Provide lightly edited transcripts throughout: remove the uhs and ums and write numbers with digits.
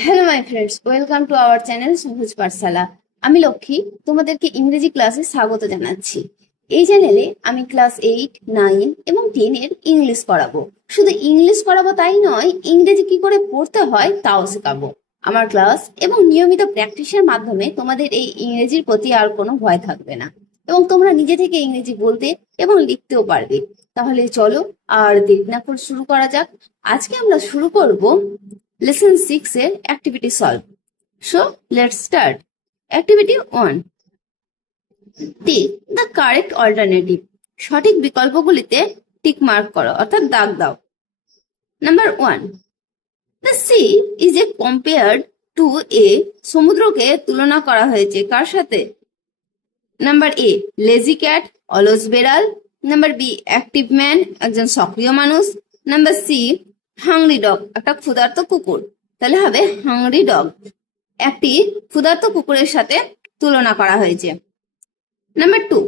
Hello my friends, welcome to our channel সহজ পাঠশালা। আমি লক্ষ্মী, তোমাদেরকে ইংরেজি ক্লাসে স্বাগত জানাচ্ছি। এই চ্যানেলে আমি ক্লাস 8, 9 এবং 10 এর ইংলিশ পড়াবো। শুধু ইংলিশ পড়াবো তাই নয়, ইংরেজি কি করে পড়তে হয় তাও শেখাবো। আমার ক্লাস এবং নিয়মিত প্র্যাকটিসের মাধ্যমে তোমাদের এই ইংরেজির প্রতি আর কোনো ভয় থাকবে না এবং তোমরা নিজে থেকে ইংরেজি বলতে এবং লিখতেও পারবে। তাহলে চলো আর দেরি না করে শুরু করা যাক। আজকে আমরা শুরু করব Lesson 6 এর activity solve. So, let's start. Activity 1. Take the correct alternative. সঠিক বিকল্পগুলিতে টিক মার্ক করো অর্থাৎ দাগ দাও। Number 1. The sea is a compared to a সমুদ্রকে তুলনা করা হয়েছে কার সাথে? Number A. Lazy cat, অলস বেড়াল। Number B. Active man, একজন সক্রিয় মানুষ। Number C. হাংরি ডগ, একটা ক্ষুধার্ত কুকুর। তাহলে হবে হাংরি ডগ, একটি ক্ষুধার্ত কুকুরের সাথে তুলনা করা হয়েছে। Number 2,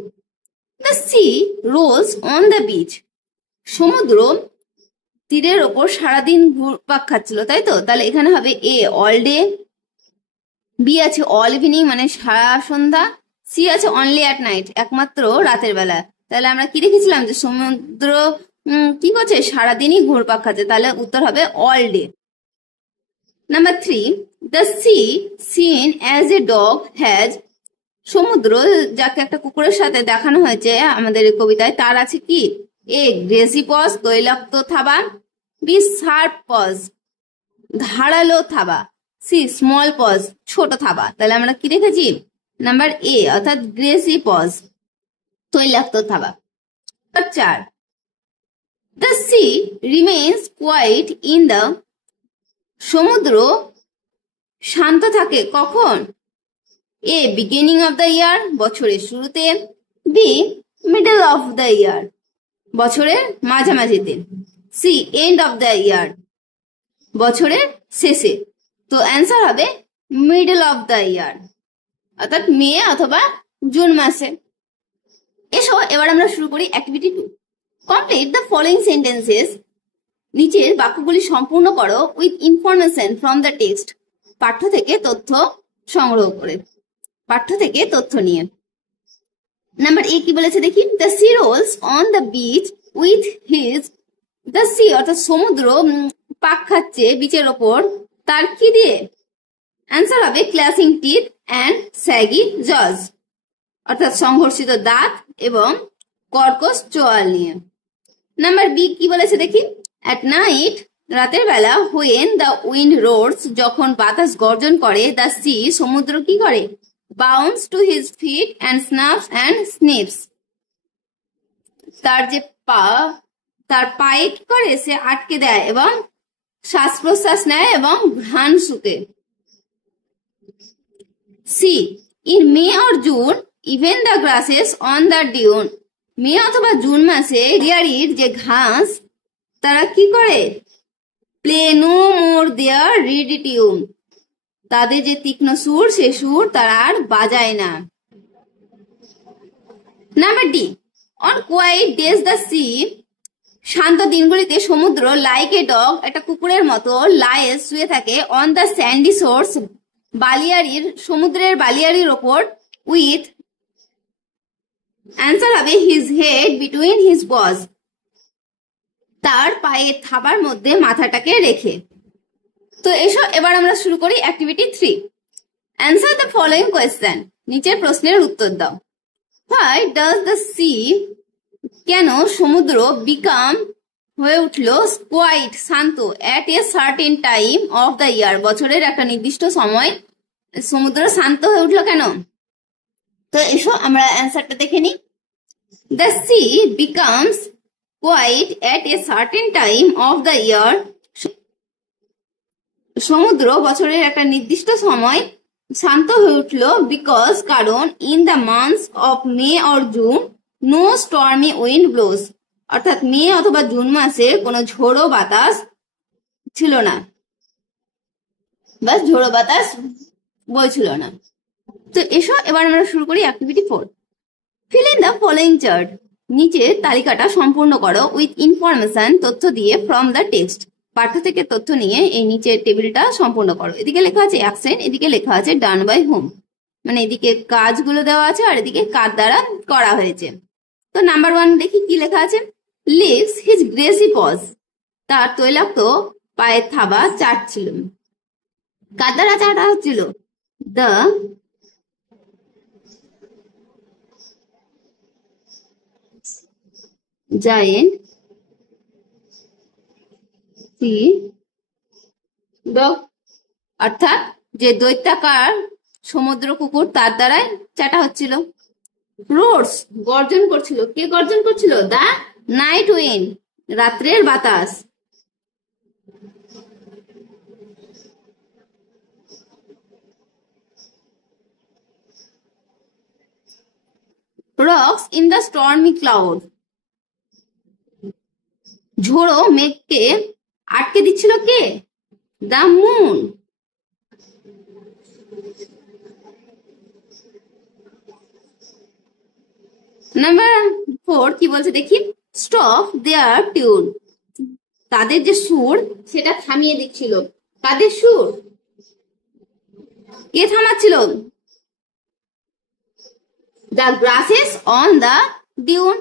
the sea rolls on the beach, সমুদ্র তীরের ওপর সারাদিন ঘুরপাক খাচ্ছিল, তাই তো? তাহলে এখানে হবে এ অল ডে, বি আছে অল ইভিনিং মানে সারা সন্ধ্যা, সি আছে অনলি অ্যাট নাইট, একমাত্র রাতের বেলা। তাহলে আমরা কি রেখেছিলাম যে সমুদ্র কি করছে, সারাদিনই ঘুরপাক খাচ্ছে, তাহলে উত্তর হবে all day. Number 3, the sea scene as a dog has, সমুদ্র যাকে একটা কুকুরের সাথে দেখানো হয়েছে আমাদের কবিতায়, তার আছে কি? এ গ্রেসি পজ, তৈলাক্ত থাবা, বি শার্প পজ, ধারালো থাবা, সি স্মল পজ, ছোট থাবা। তাহলে আমরা কি রেখেছি? নাম্বার এ অর্থাৎ গ্রেসি পজ, তৈলাক্ত থাবা। 4, the sea remains quiet in the, সমুদ্র শান্ত থাকে কখন? A beginning of the year, বছরের শুরুতে, B middle of the year, বছরের মাঝামাঝিতে, C end of the year, বছরের শেষে। তো অ্যান্সার হবে মিডল অফ দ্য ইয়ার অর্থাৎ মে অথবা জুন মাসে। এসো এবার আমরা শুরু করি activity 2। Complete the following sentences, নিচের বাক্যগুলি সম্পূর্ণ করো with information from the text, পাঠ্য থেকে তথ্য সংগ্রহ করে, পাঠ্য থেকে তথ্য নিয়ে। নাম্বার এ কি বলেছে দেখি? The sea rolls on the beach with his, the sea অর্থাৎ সমুদ্র পাক খাচ্ছে বিচের ওপর, তার কি দিয়ে? অ্যান্সার হবে ক্ল্যাশিং টিথ অ্যান্ড স্যাগি জজ, অর্থাৎ সংঘর্ষিত দাঁত এবং কর্কশ চোয়াল নিয়ে। নাম্বার বি কি বলেছে দেখি? অ্যাট নাইট, রাতের বেলা, হোয়েন দ্য উইন্ড রোডস, যখন বাতাস গর্জন করে, দ্য সি সমুদ্র কি করে? Bounds to his feet and snuffs and sniffs, তার যে পা, তার পায়ে কি করে? সে আটকে দেয় এবং শ্বাস প্রশ্বাস নেয় এবং ঘ্রাণ শুকে। See in May or June even the grasses on the dune, May অথবা জুন মাসে রিয়ারির যে ঘাস, তারা কি করে? Play no more their reedy tune, তাদের যে তীক্ষ্ণ সুর, সে সুর তারা আর বাজায় না। Number D, on quiet days the sea, শান্ত দিনগুলিতে সমুদ্র, লাইক এ ডগ, একটা কুকুরের মতো, লায়েস শুয়ে থাকে, অন দ্য স্যান্ডি শোরস, বালিয়ারির, সমুদ্রের বালিয়ারির ওপর, উইথ, অ্যান্সার হবে his head between his pause, তার পায়ের থাবার মধ্যে মাথাটাকে রেখে। তো এসো এবার আমরা শুরু করি activity 3। Answer the following question, নিচের প্রশ্নের উত্তর দাও। হোয়াই ডাজ দ্য সি, কেন সমুদ্র, বিকাম হয়ে উঠলো, কোয়াইট শান্ত, at a certain time of the year, বছরের একটা নির্দিষ্ট সময় সমুদ্র শান্ত হয়ে উঠলো কেন? তো এসো আমরা অ্যান্সারটা দেখে নিই। The sea becomes quite at a certain time of the year, সমুদ্র বছরের একটা নির্দিষ্ট সময় শান্ত হয়ে উঠলো, বিকজ কারণ, in the months of May or June no stormy wind blows, অর্থাৎ মে অথবা জুন মাসে কোনো ঝোড়ো বাতাস ছিল না, বাস ঝোড়ো বাতাস বইছিল না। তো এসো এবার আমরা শুরু করি activity 4। Feel in the following chart, নিচে তালিকাটা সম্পূর্ণ করো উইথ ইনফরমেশন, তথ্য দিয়ে, ফ্রম দ্য টেক্সট, পাঠ্য থেকে তথ্য নিয়ে এই নিচের টেবিলটা সম্পূর্ণ করো। এদিকে লেখা আছে অ্যাকশন, এদিকে লেখা আছে ডান বাই হোম, মানে এদিকে কাজগুলো দেওয়া আছে আর এদিকে কার দ্বারা করা হয়েছে। তো নাম্বার 1 দেখি কি লেখা আছে। লিভস হিজ গ্রেসি পজ, তার তৈলাক্ত পায়ের থাবা চাটছিল। কার দ্বারা চাটা হচ্ছিল? দ্য জায়েন্ট সি ডগ, অর্থাৎ যে দৈত্যাকার সমুদ্র কুকুর তার দ্বারাই চাটা হচ্ছিল। রোডস গর্জন করছিল। কে গর্জন করছিল? দা নাইট উইন্ড, রাত্রের বাতাস। Rocks in the stormy cloud, ঝোড়ো মেঘকে আটকে দিচ্ছিল কে? The moon. নাম্বার 4 কি বলছে দেখি। স্টপ দেয়ার টিউন, তাদের যে সুর সেটা থামিয়ে দিচ্ছিল। কাদের সুর? কে থামাচ্ছিল? The grasses on the dune.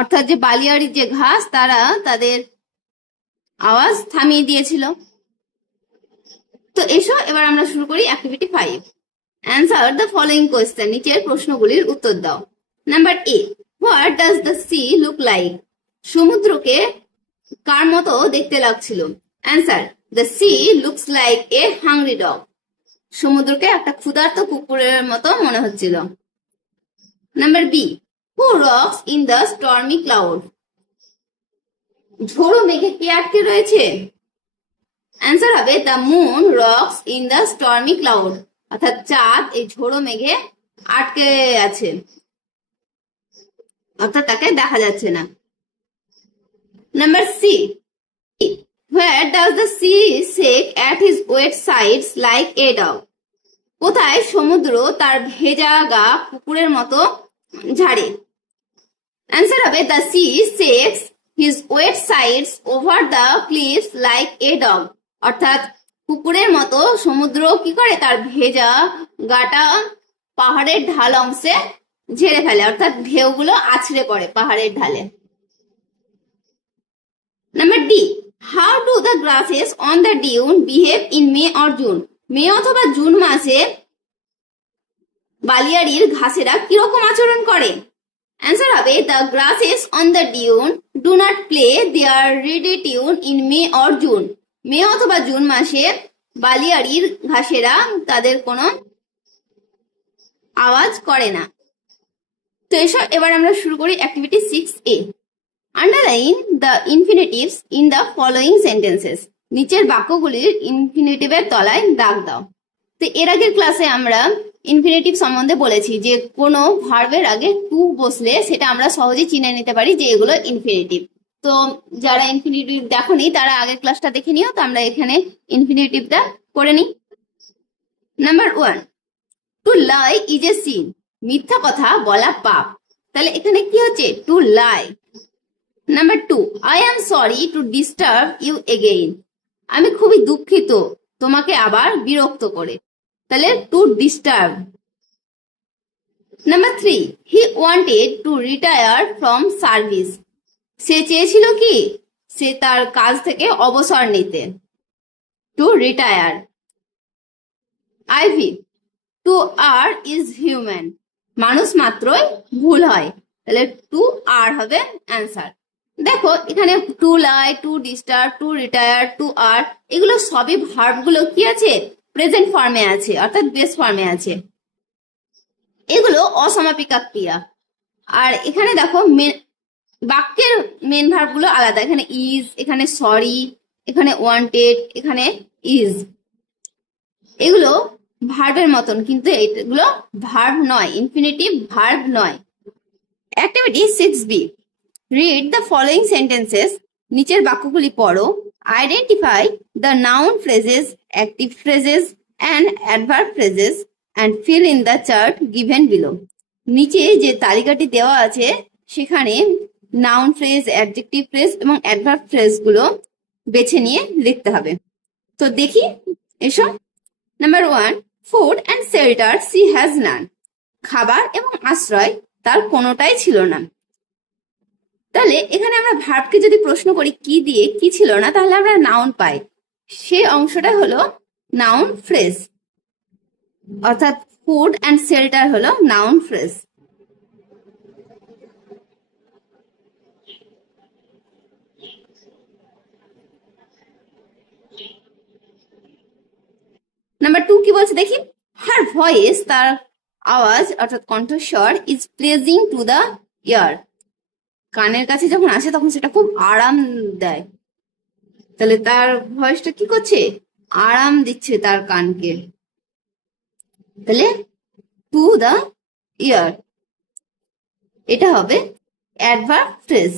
অর্থাৎ যে বালিয়াড়ির যে ঘাস তারা তাদের আওয়াজ থামিয়ে দিয়েছিল। তো এসো এবার আমরা শুরু করি activity 5। Answer the following question, নিচের প্রশ্নগুলির উত্তর দাও। Number A, what does the sea look like, সমুদ্রকে কার মতো দেখতে লাগছিল? Answer the sea looks like a hungry dog, সমুদ্রকে একটা ক্ষুধার্ত কুকুরের মতো মনে হচ্ছিল। Number B, who rocks in the stormy cloud, ঝোড়ো মেঘে কে আটকে রয়েছে? অ্যান্সার হবে the moon rocks in the stormy cloud, অর্থাৎ চাঁদ এই ঝোড়ো মেঘে আটকে আছে, অর্থাৎ তাকে দেখা যাচ্ছে না। Number C, where does the sea shake at his wet sides like a dog, কোথায় সমুদ্র তার ভেজা গা কুকুরের মতো ঝাড়ে? অ্যান্সার হবে the sea shakes his wet sides over the cliffs like a dog, অর্থাৎ কুকুরের মতো সমুদ্র কি করে তার ভেজা গাটা পাহাড়ের ঢাল অংশে ঝেড়ে ফেলে, অর্থাৎ ঢেউগুলো আছড়ে পড়ে পাহাড়ের ঢালে। Number D, how do the grasses on the dune behave in May or June, May অথবা জুন মাসে বালিয়াড়ির ঘাসেরা কিরকম আচরণ করে? অ্যান্সার হবে the grasses on the dune do not play their reedy tune in May or June, May অথবা June মাসে বালিয়াড়ির ঘাসেরা তাদের কোনো আওয়াজ করে না। তো এসব এবার আমরা শুরু করি activity 6A। Underline the infinitives in the following sentences, নিচের বাক্যগুলির ইনফিনিটিভের তলায় দাগ দাও। তো এর আগের ক্লাসে আমরা ইনফিনিটিভ সম্বন্ধে বলেছি যে কোনো ভার্বের আগে টু বসলে সেটা আমরা সহজেই চিনে নিতে পারি যে এগুলো ইনফিনিটিভ। তো যারা ইনফিনিটিভ দেখোনি তারা আগের ক্লাসটা দেখে নিও। তো আমরা এখানে ইনফিনিটিভটা করে নিই। Number 1, to lie is a sin, মিথ্যা কথা বলা পাপ। তাহলে এখানে কি হচ্ছে? To lie. Number 2, I am sorry to disturb you again, আমি খুবই দুঃখিত তোমাকে আবার বিরক্ত করে। তাহলে to disturb. Number 3, he wanted to retire from service, সে চেয়েছিল কি? সে তার কাজ থেকে অবসর নিতে। To retire. আইভি, টু আর ইজ হিউম্যান, মানুষ মাত্রই ভুল হয়। তাহলে টু আর হবে অ্যান্সার। দেখো এখানে to lie, to disturb, to retire, to err, এগুলো সবই ভার্ব গুলো কি আছে? প্রেজেন্ট ফর্মে আছে, অর্থাৎ বেস ফর্মে আছে। এগুলো অসমাপিকা ক্রিয়া। আর এখানে দেখো বাক্যের মেন ভার্ব গুলো আলাদা, এখানে ইজ, এখানে সরি, এখানে ওয়ান্টেড, এখানে ইজ। এগুলো ভার্বের মতন, কিন্তু এগুলো ভার্ব নয়, ইনফিনিটিভ ভার্ব নয়। Activity 6B, read the following sentences, নিচের বাক্যগুলি পড়ো Identify the noun phrases, active phrases and adverb phrases and fill in the chart given below. নিচে যে তালিকাটি দেওয়া আছে সেখানে নাউন ফ্রেজ, অ্যাডজেক্টিভ ফ্রেজ এবং অ্যাডভার্ব ফ্রেজ গুলো বেছে নিয়ে লিখতে হবে। তো দেখি এসো। Number 1, food and shelter she has none. খাবার এবং আশ্রয় তার কোনোটাই ছিল না। তাহলে এখানে আমরা ভার্বকে যদি প্রশ্ন করি কি দিয়ে কি ছিল না, তাহলে আমরা নাউন পাই। সেই অংশটা হলো নাউন ফ্রেজ, অর্থাৎ ফুড অ্যান্ড শেল্টার হলো নাউন ফ্রেজ। নাম্বার 2 কি বলছে দেখি। হার ভয়েস, তার আওয়াজ অর্থাৎ কণ্ঠস্বর, is pleasing to the year. কানের কাছে যখন আসে তখন সেটা খুব আরাম দেয়। তাহলে তার ভয়েসটা কি করছে, আরাম দিচ্ছে তার কানকে। তাহলে টু দ্য ইয়ার এটা হবে অ্যাডভার্ব ফ্রেজ।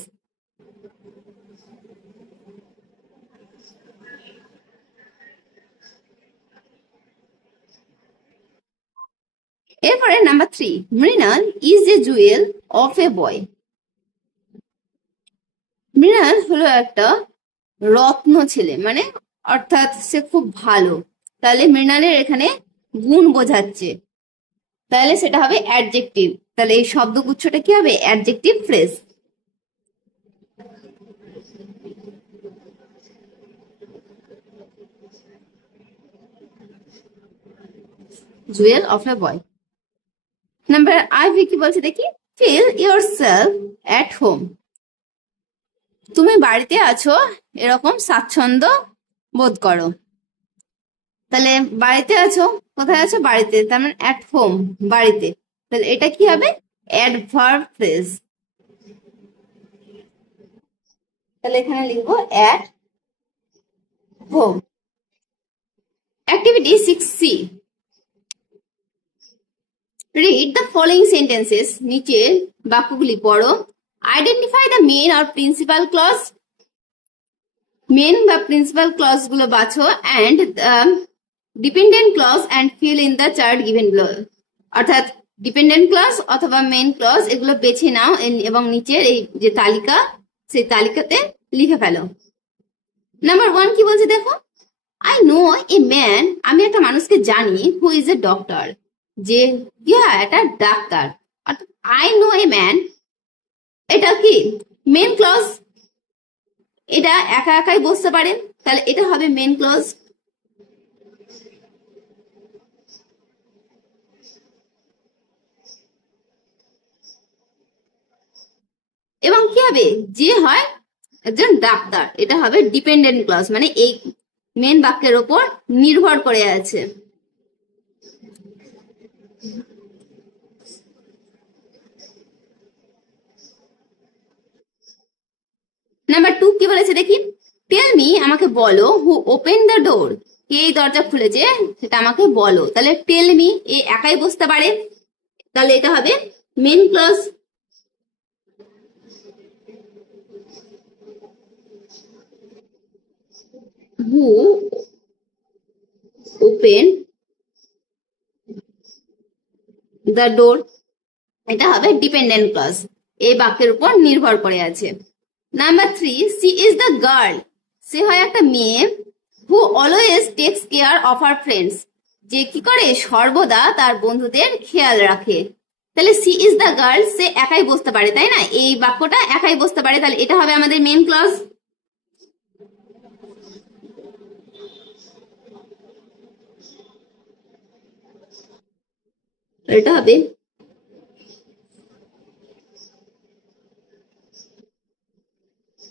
এরপরে number 3, Mrinal is a jewel of a boy. Mrinal হলো একটা রত্ন ছেলে, মানে অর্থাৎ সে খুব ভালো। তাহলে মৃণালের এখানে গুণ বোঝাচ্ছে, তাহলে সেটা হবে অ্যাডজেক্টিভ। তাহলে এই শব্দগুচ্ছটা কি হবে, adjective phrase. Jewel of a boy. Number I কি বলছে দেখি। Feel your yourself at. Home বাড়িতে আছো এরকম স্বাচ্ছন্দ্য বোধ করো। তাহলে বাড়িতে আছো, কোথায় আছো, বাড়িতে, তার মানে অ্যাট হোম, বাড়িতে। তাহলে এটা কি হবে, অ্যাডভার্ব ফ্রেজ। তাহলে এখানে লিখবো at home. Activity 6C, read the following sentences. নিচে বাক্যগুলি পড়ো। Identify the main or principal clause. Main বা প্রিন্সিপাল ক্লজ গুলো বাছো and dependent clause and fill in the chart given below. অর্থাৎ ডিপেন্ডেন্ট ক্লজ অথবা মেন ক্লজ এগুলো বেছে নাও এবং নিচের এই যে তালিকা সেই তালিকাতে লিখে ফেলো। নাম্বার 1 কি বলছে দেখো। আই নো এ ম্যান, আমি একটা মানুষকে জানি, হু ইজ এ ডক্টর, যে একটা ডাক্তার। অর্থাৎ আই নো এ ম্যান এটা কি মেন ক্লজ, এটা একা একাই বসতে পারে, তাহলে এটা হবে মেন ক্লজ। এবং কি হবে, যে হয় একজন ডাক্তার, এটা হবে ডিপেন্ডেন্ট ক্লজ, মানে এই মেন বাক্যের উপর নির্ভর করে আছে। নাম্বার 2 কি বলেছে দেখি। টেল মি, আমাকে বলো, হু ওপেন দ্য ডোর, কে এই দরজা খুলেছে সেটা আমাকে বলো। তাহলে টেল মি এ একাই বসতে পারে, তাহলে এটা হবে main clause. Who open the door এটা হবে ডিপেন্ডেন্ট ক্লজ, এই বাক্যের উপর নির্ভর করে আছে। Number 3, she is the girl, সে হয় একটা মেয়ে, who always takes care of her friends, যে কি করে সর্বদা তার বন্ধুদের খেয়াল রাখে। তাহলে সি ইজ দ্য গার্ল, সে একাই বসতে পারে, তাই না, এই বাক্যটা একাই বসতে পারে, তাহলে এটা হবে আমাদের মেন ক্লজ। এটা হবে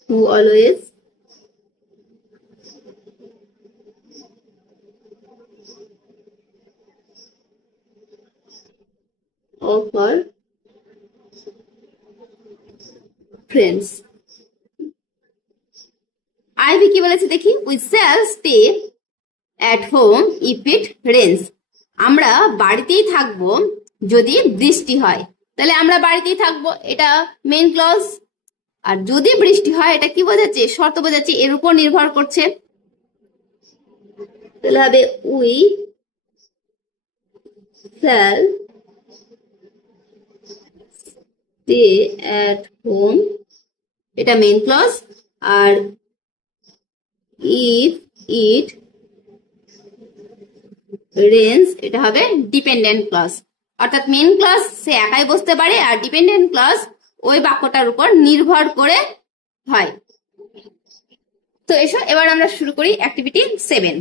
who always offer friends। IV কি বলেছে দেখি। We shall stay at home if it rains, আমরা বাড়িতেই থাকবো যদি বৃষ্টি হয়। তাহলে আমরা বাড়িতেই থাকবো, এটা মেন ক্লজ। আর যদি বৃষ্টি হয় এটা কি বোঝাচ্ছে? শর্ত বোঝাচ্ছে, এর উপর নির্ভর করছে। তাহলে হবে we shall stay at home, এটা মেইন ক্লজ। আর if it rains, এটা হবে ডিপেন্ডেন্ট ক্লজ। অর্থাৎ মেইন ক্লজ সে একাই বসতে পারে, আর ডিপেন্ডেন্ট ক্লজ ওই বাক্যটার উপর নির্ভর করে হয়। তো এসো এবার আমরা শুরু করি অ্যাক্টিভিটি 7।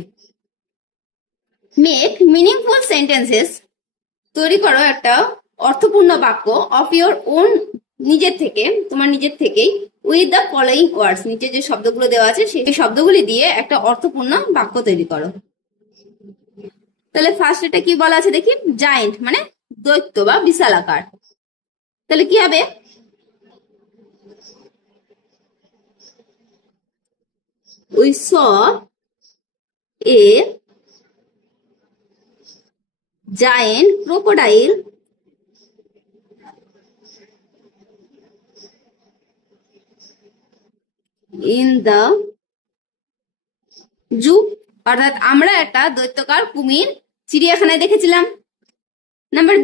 মেক মিনিংফুল সেন্টেন্সেস, তৈরি করো একটা অর্থপূর্ণ বাক্য অফ ইওর ওন, নিজের থেকে, তোমার নিজের থেকেই, উইথ দ্য ফলোইং ওয়ার্ডস, নিচে যে শব্দগুলো দেওয়া আছে সেই শব্দগুলি দিয়ে একটা অর্থপূর্ণ বাক্য তৈরি করো। তাহলে ফার্স্ট এটা কি বলা আছে দেখি, জায়েন্ট মানে দৈত্য বা বিশাল আকার। তাহলে কি হবে? We saw A giant crocodile in the zoo, অর্থাৎ আমরা একটা দৈত্যকার কুমির চিড়িয়াখানায় দেখেছিলাম। নাম্বার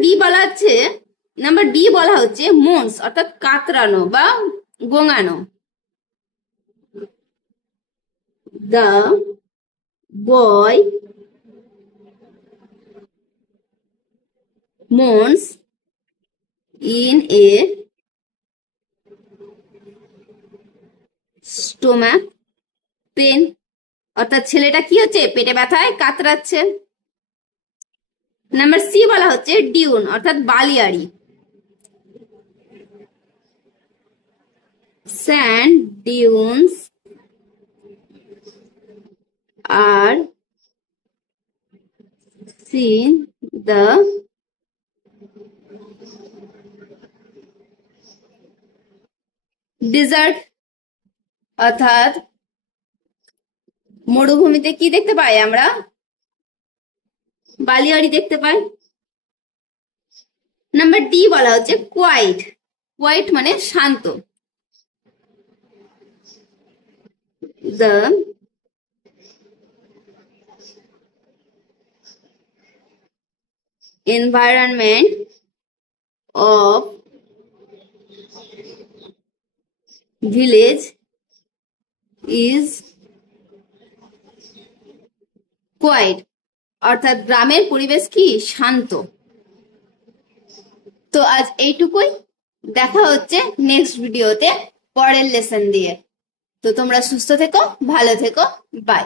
বি বলা হচ্ছে মোন্স, অর্থাৎ কাতরানো বা গোঙানো। The boy moans in a stomach pain, অর্থাৎ ছেলেটা কি হচ্ছে? পেটে ব্যথায় কাতরাচ্ছে। নাম্বার সি বলা হচ্ছে ডিউন, অর্থাৎ বালিয়াড়ি। sand dunes are seen the desert, অর্থাৎ মরুভূমিতে কি দেখতে পাই আমরা? বালিয়াড়ি দেখতে পাই। নাম্বার ডি বলা হচ্ছে কোয়াইট, কোয়াইট মানে শান্ত। The environment of village is quiet, অর্থাৎ গ্রামের পরিবেশ কি? শান্ত। তো আজ এইটুকুই, দেখা হচ্ছে নেক্সট ভিডিওতে পরের লেসন দিয়ে। তো তোমরা সুস্থ থেকো, ভালো থেকো, বাই।